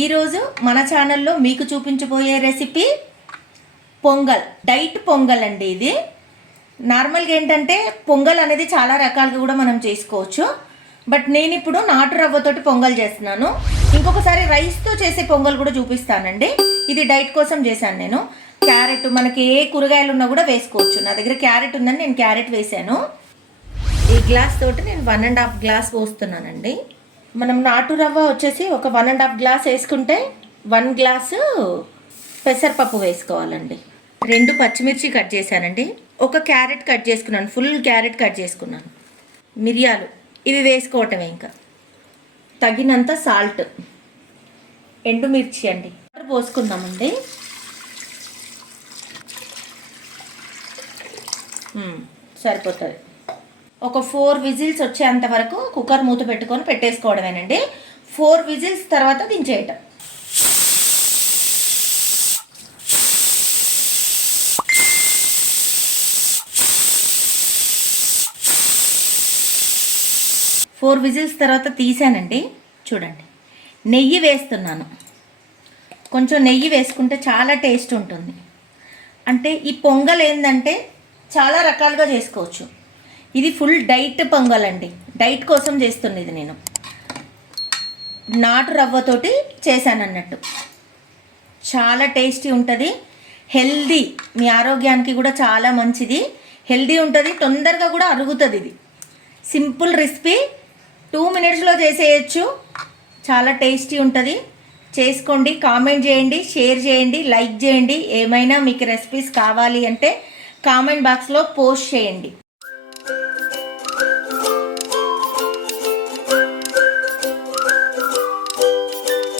ఈరోజు మన ఛానల్లో మీకు చూపించబోయే రెసిపీ పొంగల్ డైట్ పొంగల్ అండి ఇది. నార్మల్గా ఏంటంటే పొంగల్ అనేది చాలా రకాలుగా కూడా మనం చేసుకోవచ్చు. బట్ నేను ఇప్పుడు నాటు రవ్వతోటి పొంగల్ చేస్తున్నాను. ఇంకొకసారి రైస్తో చేసే పొంగల్ కూడా చూపిస్తానండి. ఇది డైట్ కోసం చేశాను నేను. క్యారెట్ మనకి ఏ కూరగాయలు ఉన్నా కూడా వేసుకోవచ్చు. నా దగ్గర క్యారెట్ ఉందని నేను క్యారెట్ వేసాను ఈ గ్లాస్ తోటి నేను వన్ అండ్ హాఫ్ గ్లాస్ పోస్తున్నానండి. మనం నాటు రవ్వ వచ్చేసి ఒక వన్ అండ్ హాఫ్ గ్లాస్ వేసుకుంటే వన్ గ్లాసు పెసరపప్పు వేసుకోవాలండి. రెండు పచ్చిమిర్చి కట్ చేశానండి. ఒక క్యారెట్ కట్ చేసుకున్నాను. ఫుల్ క్యారెట్ కట్ చేసుకున్నాను. మిరియాలు ఇవి వేసుకోవటమే ఇంకా. తగినంత సాల్ట్ ఎండుమిర్చి అండి. వాటర్ పోసుకుందామండి. సరిపోతుంది. ఒక ఫోర్ విజిల్స్ వచ్చేంత వరకు కుక్కర్ మూత పెట్టుకొని పెట్టేసుకోవడమేనండి. ఫోర్ విజిల్స్ తర్వాత దించేయటం. ఫోర్ విజిల్స్ తర్వాత తీసానండి. చూడండి. నెయ్యి వేస్తున్నాను. కొంచెం నెయ్యి వేసుకుంటే చాలా టేస్ట్ ఉంటుంది. అంటే ఈ పొంగల్ ఏంటంటే చాలా రకాలుగా చేసుకోవచ్చు. ఇది ఫుల్ డైట్ పొంగల్ అండి డైట్ కోసం చేస్తున్నది నేను. నాటు రవ్వతోటి చేశాను అన్నట్టు చాలా టేస్టీ ఉంటుంది. హెల్దీ మీ ఆరోగ్యానికి కూడా చాలా మంచిది. హెల్దీ ఉంటుంది తొందరగా కూడా అరుగుతుంది ఇది. Simple recipe. టూ మినిట్స్లో చేసేయచ్చు. చాలా టేస్టీ ఉంటుంది. చేసుకోండి కామెంట్ చేయండి షేర్ చేయండి లైక్ చేయండి. ఏమైనా మీకు రెసిపీస్ కావాలి అంటే కామెంట్ బాక్స్లో పోస్ట్ చేయండి.